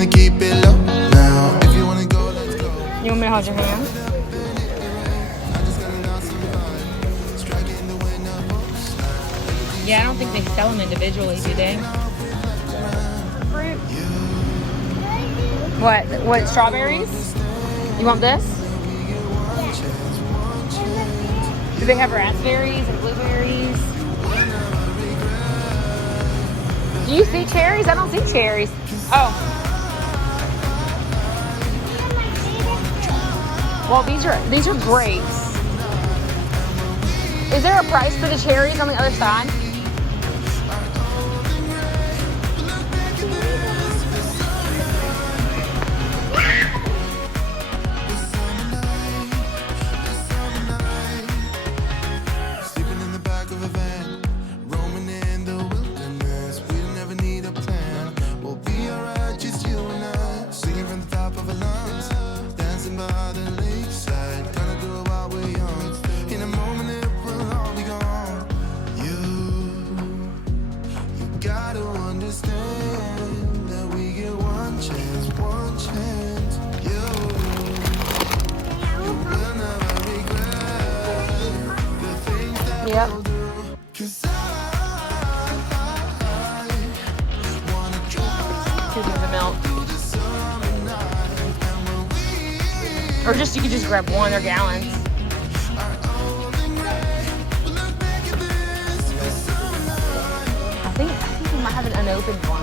gonna keep it low now. If you wanna go, let's go. You want me to hold your hand? Yeah, I don't think they sell them individually, do they? Fruit. What, strawberries? You want this? Do they have raspberries and blueberries? Do you see cherries? I don't see cherries. Oh. Well, these are grapes. Is there a price for the cherries on the other side? Yep. Here's the milk. Or just, you could just grab one, they're gallons. I think we might have an unopened one.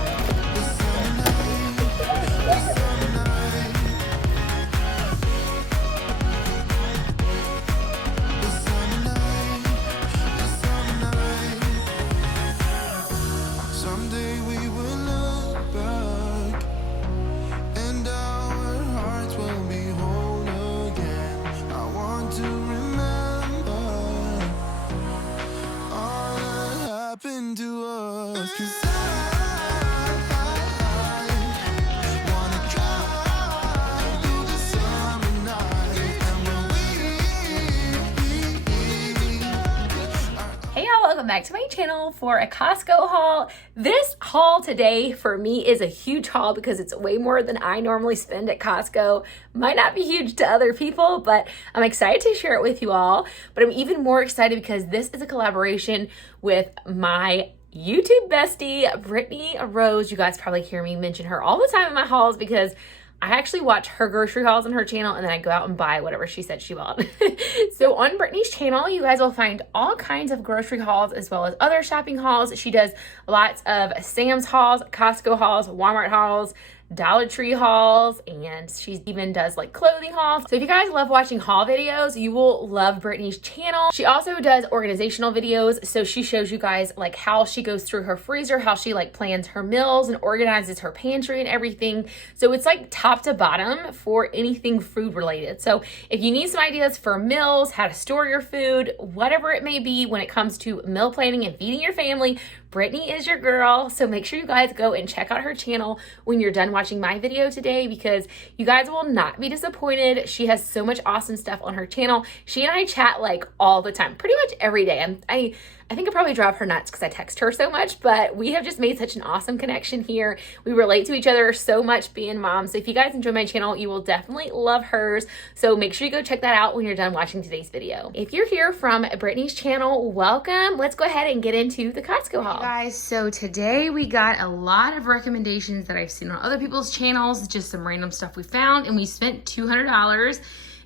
Welcome back to my channel for a Costco haul. This haul today for me is a huge haul because it's way more than I normally spend at Costco. Might not be huge to other people, but I'm excited to share it with you all. But I'm even more excited because this is a collaboration with my YouTube bestie, Brittany Rose. You guys probably hear me mention her all the time in my hauls because I actually watch her grocery hauls on her channel and then I go out and buy whatever she said she bought. So on Brittany's channel, you guys will find all kinds of grocery hauls as well as other shopping hauls. She does lots of Sam's hauls, Costco hauls, Walmart hauls, Dollar Tree hauls, and she even does like clothing hauls. So if you guys love watching haul videos, you will love Brittany's channel. She also does organizational videos, so she shows you guys like how she goes through her freezer, how she like plans her meals and organizes her pantry and everything. So it's like top to bottom for anything food related. So if you need some ideas for meals, how to store your food, whatever it may be when it comes to meal planning and feeding your family, Brittany is your girl. So make sure you guys go and check out her channel when you're done watching my video today because you guys will not be disappointed. She has so much awesome stuff on her channel. She and I chat like all the time, pretty much every day. I think I probably drive her nuts because I text her so much, but we have just made such an awesome connection here. We relate to each other so much being moms. So if you guys enjoy my channel, you will definitely love hers. So make sure you go check that out when you're done watching today's video. If you're here from Brittany's channel, welcome. Let's go ahead and get into the Costco haul. Hey guys, so today we got a lot of recommendations that I've seen on other people's channels, just some random stuff we found, and we spent $200.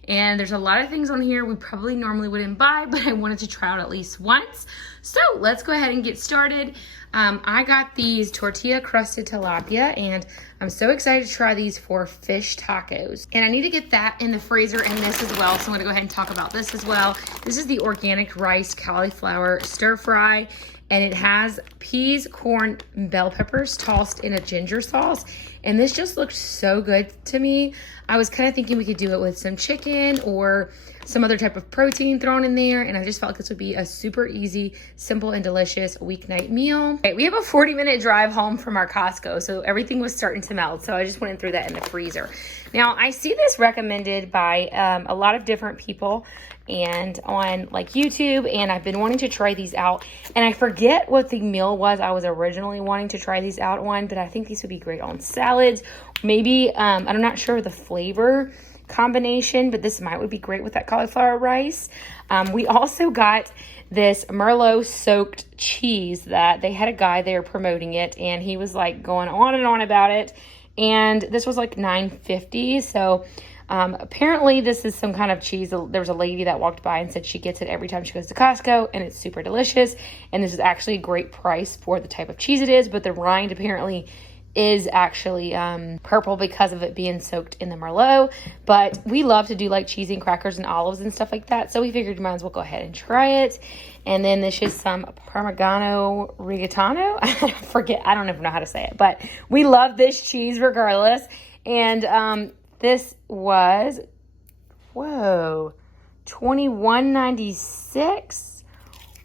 And there's a lot of things on here we probably normally wouldn't buy, but I wanted to try out at least once. So let's go ahead and get started. I got these tortilla crusted tilapia and I'm so excited to try these for fish tacos. And I need to get that in the freezer and this as well. So I'm gonna go ahead and talk about this as well. This is the organic rice cauliflower stir fry. And it has peas, corn, and bell peppers tossed in a ginger sauce. And this just looked so good to me. I was kind of thinking we could do it with some chicken or some other type of protein thrown in there. And I just felt like this would be a super easy, simple, and delicious weeknight meal. Okay, we have a 40-minute drive home from our Costco. So everything was starting to melt. So I just went and threw that in the freezer. Now, I see this recommended by a lot of different people and on like YouTube, and I've been wanting to try these out. And I forget what the meal was I was originally wanting to try these out on, but I think these would be great on salads Maybe, I'm not sure of the flavor combination, but this would be great with that cauliflower rice. We also got this Merlot soaked cheese that they had a guy there promoting it, and he was like going on and on about it. And this was like $9.50. So apparently this is some kind of cheese. There was a lady that walked by and said she gets it every time she goes to Costco, and it's super delicious. And this is actually a great price for the type of cheese it is, but the rind apparently is actually purple because of it being soaked in the Merlot. But we love to do like cheese and crackers and olives and stuff like that, so we figured you might as well go ahead and try it. And then this is some Parmigiano Reggiano. I don't even know how to say it, but we love this cheese regardless. And this was, whoa, $21.96.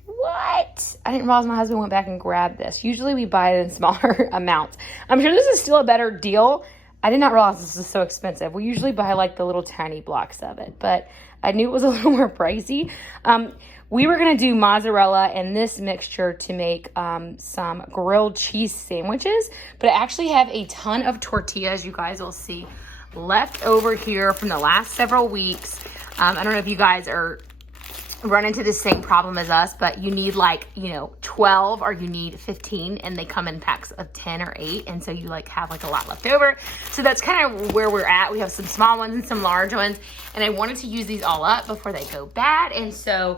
What? I didn't realize my husband went back and grabbed this. Usually we buy it in smaller amounts. I'm sure this is still a better deal. I did not realize this is so expensive. We usually buy like the little tiny blocks of it, but I knew it was a little more pricey. We were going to do mozzarella and this mixture to make some grilled cheese sandwiches, but I actually have a ton of tortillas, you guys will see, left over here from the last several weeks. I don't know if you guys are run into the same problem as us, but you need 12 or you need 15, and they come in packs of 10 or 8, and so you have a lot left over. So that's kind of where we're at. We have some small ones and some large ones, and I wanted to use these all up before they go bad. And so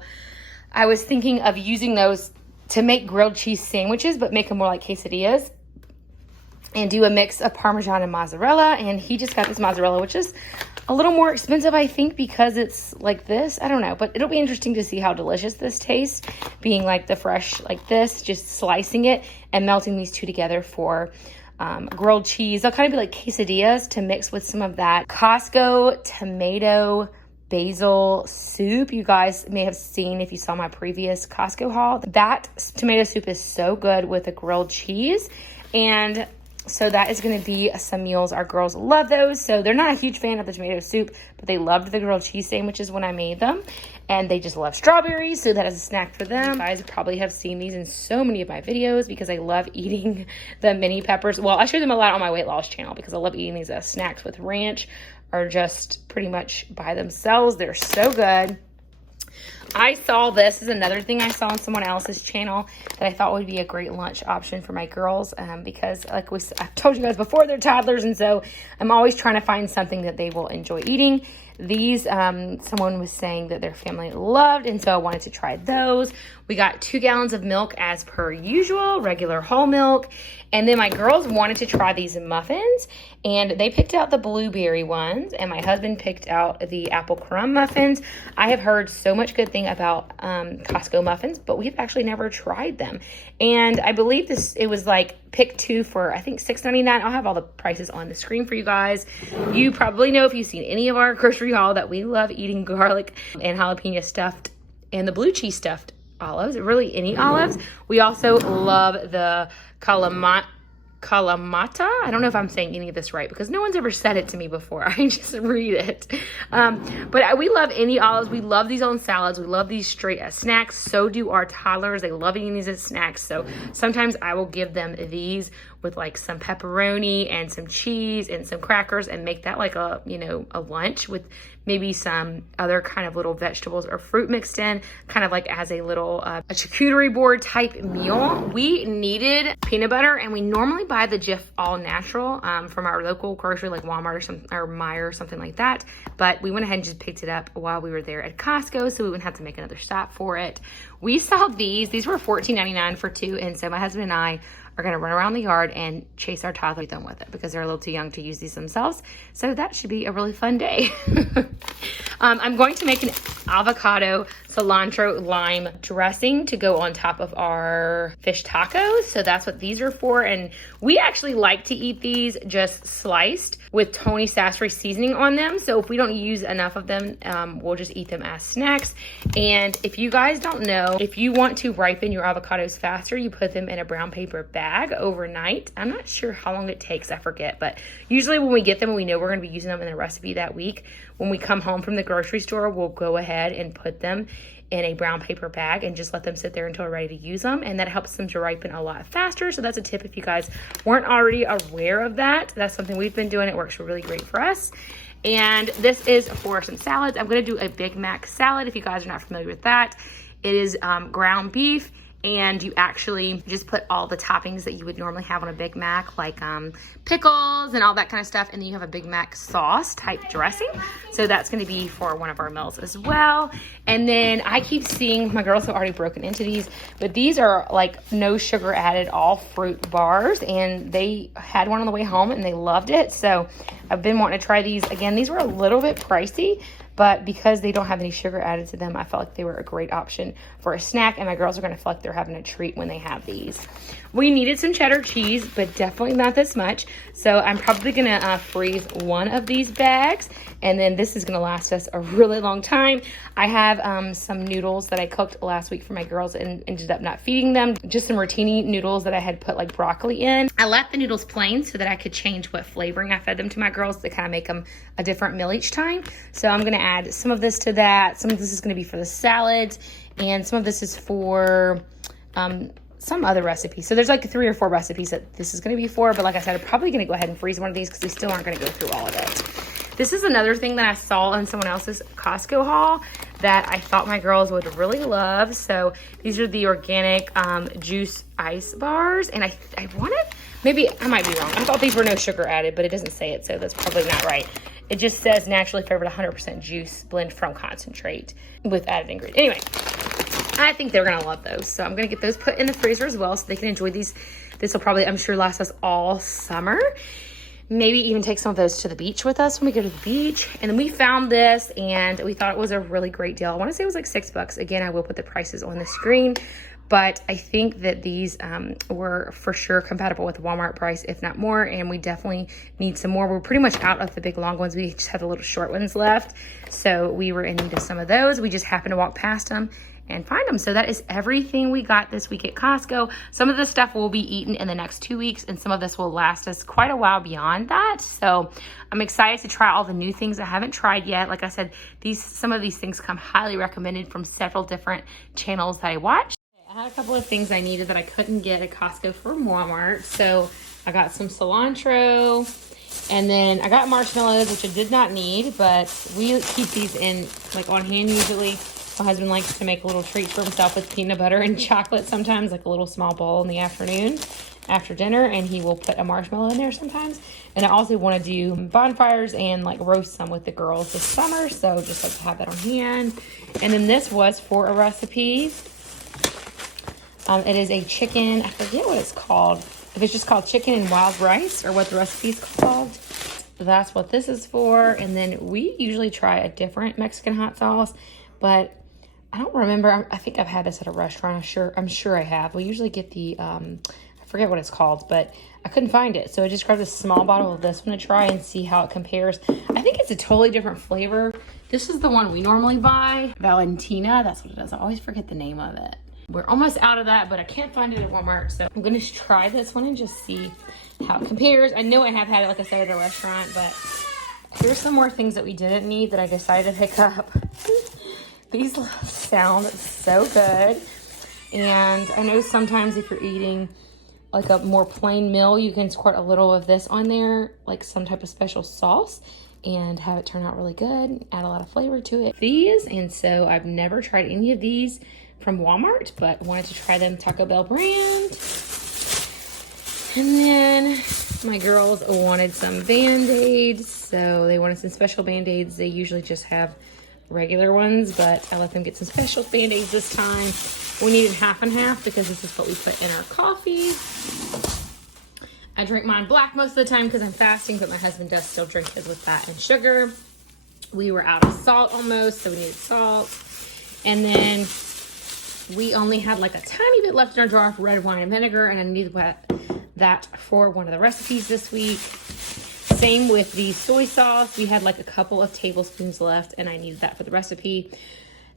I was thinking of using those to make grilled cheese sandwiches, but make them more like quesadillas, and do a mix of Parmesan and mozzarella. And he just got this mozzarella, which is a little more expensive, I think, because it's like this. I don't know, but it'll be interesting to see how delicious this tastes, being like the fresh like this, just slicing it and melting these two together for grilled cheese. They'll kind of be like quesadillas to mix with some of that Costco tomato basil soup. You guys may have seen if you saw my previous Costco haul. That tomato soup is so good with a grilled cheese. And so that is going to be some meals. Our girls love those. So they're not a huge fan of the tomato soup, but they loved the grilled cheese sandwiches when I made them. And they just love strawberries, so that is a snack for them. You guys probably have seen these in so many of my videos because I love eating the mini peppers. Well, I show them a lot on my weight loss channel because I love eating these as snacks with ranch, or just pretty much by themselves. They're so good. I saw this is another thing I saw on someone else's channel that I thought would be a great lunch option for my girls, because I've told you guys before, they're toddlers, and so I'm always trying to find something that they will enjoy eating. These, someone was saying that their family loved, and so I wanted to try those. We got 2 gallons of milk as per usual, regular whole milk. And then my girls wanted to try these muffins, and they picked out the blueberry ones, and my husband picked out the apple crumb muffins. I have heard so much good thing about Costco muffins, but we've actually never tried them. And I believe it was like pick 2 for, I think, $6.99. I'll have all the prices on the screen for you guys. You probably know, if you've seen any of our grocery haul, that we love eating garlic and jalapeno stuffed and the blue cheese stuffed olives, really any olives. We also love the Kalamata. I don't know if I'm saying any of this right because no one's ever said it to me before. I just read it. But we love any olives. We love these on salads. We love these straight as snacks. So do our toddlers. They love eating these as snacks. So sometimes I will give them these with like some pepperoni and some cheese and some crackers and make that like a lunch with maybe some other kind of little vegetables or fruit mixed in, kind of like as a little a charcuterie board type meal. We needed peanut butter, and we normally buy the Jif All Natural from our local grocery like Walmart or Meijer or something like that, but we went ahead and just picked it up while we were there at Costco, so we wouldn't have to make another stop for it. We saw these were $14.99 for 2, and so my husband and I are going to run around the yard and chase our toddler done with it because they're a little too young to use these themselves. So that should be a really fun day. I'm going to make an avocado cilantro lime dressing to go on top of our fish tacos. So that's what these are for. And we actually like to eat these just sliced with Tony Sassery seasoning on them. So if we don't use enough of them, we'll just eat them as snacks. And if you guys don't know, if you want to ripen your avocados faster, you put them in a brown paper bag overnight. I'm not sure how long it takes, I forget, but usually when we get them and we know we're going to be using them in the recipe that week, when we come home from the grocery store, we'll go ahead and put them in a brown paper bag and just let them sit there until we're ready to use them. And that helps them to ripen a lot faster. So that's a tip if you guys weren't already aware of that. That's something we've been doing. It works really great for us. And this is for some salads. I'm gonna do a Big Mac salad if you guys are not familiar with that. It is ground beef, and you actually just put all the toppings that you would normally have on a Big Mac, like pickles and all that kind of stuff, and then you have a Big Mac sauce type dressing. So that's gonna be for one of our meals as well. And then I keep seeing, my girls have already broken into these, but these are like no sugar added, all fruit bars, and they had one on the way home and they loved it. So I've been wanting to try these. Again, these were a little bit pricey, but because they don't have any sugar added to them, I felt like they were a great option for a snack, and my girls are gonna feel like they're having a treat when they have these. We needed some cheddar cheese, but definitely not this much. So I'm probably gonna freeze one of these bags, and then this is gonna last us a really long time. I have some noodles that I cooked last week for my girls and ended up not feeding them. Just some rotini noodles that I had put like broccoli in. I left the noodles plain so that I could change what flavoring I fed them to my girls to kind of make them a different meal each time. So I'm gonna add some of this to that. Some of this is gonna be for the salads, and some of this is for some other recipe. So there's like 3 or 4 recipes that this is gonna be for, but like I said, I'm probably gonna go ahead and freeze one of these because we still aren't gonna go through all of it. This is another thing that I saw on someone else's Costco haul that I thought my girls would really love. So these are the organic juice ice bars, and I wanted, maybe I might be wrong. I thought these were no sugar added, but it doesn't say it, so that's probably not right. It just says naturally flavored 100% juice blend from concentrate with added ingredients. Anyway, I think they're gonna love those. So I'm gonna get those put in the freezer as well so they can enjoy these. This will probably, I'm sure, last us all summer. Maybe even take some of those to the beach with us when we go to the beach. And then we found this and we thought it was a really great deal. I wanna say it was like $6. Again, I will put the prices on the screen, but I think that these were for sure compatible with Walmart price, if not more, and we definitely need some more. We're pretty much out of the big long ones. We just have the little short ones left. So we were in need of some of those. We just happened to walk past them and find them. So that is everything we got this week at Costco. Some of this stuff will be eaten in the next 2 weeks, and some of this will last us quite a while beyond that. So I'm excited to try all the new things I haven't tried yet. Like I said, some of these things come highly recommended from several different channels that I watch. I had a couple of things I needed that I couldn't get at Costco from Walmart. So I got some cilantro, and then I got marshmallows, which I did not need, but we keep these in like on hand usually. My husband likes to make a little treat for himself with peanut butter and chocolate sometimes, like a little small bowl in the afternoon after dinner, and he will put a marshmallow in there sometimes. And I also want to do bonfires and like roast some with the girls this summer, so just like to have that on hand. And then this was for a recipe. It is a chicken, I forget what it's called. If it's just called chicken and wild rice or what the recipe's called, that's what this is for. And then we usually try a different Mexican hot sauce, but I don't remember. I think I've had this at a restaurant. I'm sure I have. We usually get the, I forget what it's called, but I couldn't find it. So I just grabbed a small bottle of this one to try and see how it compares. I think it's a totally different flavor. This is the one we normally buy. Valentina, that's what it is. I always forget the name of it. We're almost out of that, but I can't find it at Walmart. So I'm gonna try this one and just see how it compares. I know I have had it, like I said, at a restaurant, but here's some more things that we didn't need that I decided to pick up. These sound so good. And I know sometimes if you're eating like a more plain meal, you can squirt a little of this on there, like some type of special sauce, and have it turn out really good, add a lot of flavor to it. These, and so I've never tried any of these from Walmart, but wanted to try them Taco Bell brand. And then my girls wanted some Band-Aids, so they wanted some special Band-Aids. They usually just have regular ones, but I let them get some special Band-Aids this time. We needed half and half because this is what we put in our coffee. I drink mine black most of the time because I'm fasting, but my husband does still drink his with that and sugar. We were out of salt almost, so we needed salt. And then we only had like a tiny bit left in our jar of red wine and vinegar, and I needed that for one of the recipes this week. Same with the soy sauce. We had like a couple of tablespoons left, and I needed that for the recipe.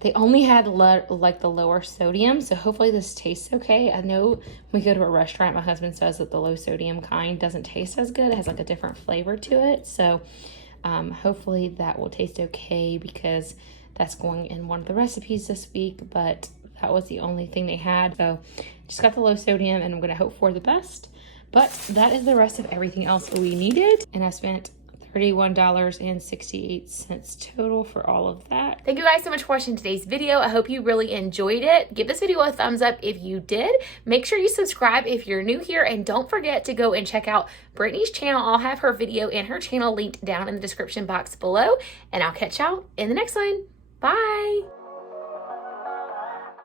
They only had like the lower sodium, so hopefully this tastes okay. I know when we go to a restaurant, my husband says that the low sodium kind doesn't taste as good. It has like a different flavor to it. So hopefully that will taste okay, because That's going in one of the recipes this week, but that was the only thing they had. So just got the low sodium, and I'm gonna hope for the best. But that is the rest of everything else we needed. And I spent $31.68 total for all of that. Thank you guys so much for watching today's video. I hope you really enjoyed it. Give this video a thumbs up if you did. Make sure you subscribe if you're new here, and don't forget to go and check out Brittany's channel. I'll have her video and her channel linked down in the description box below, and I'll catch y'all in the next one. Bye.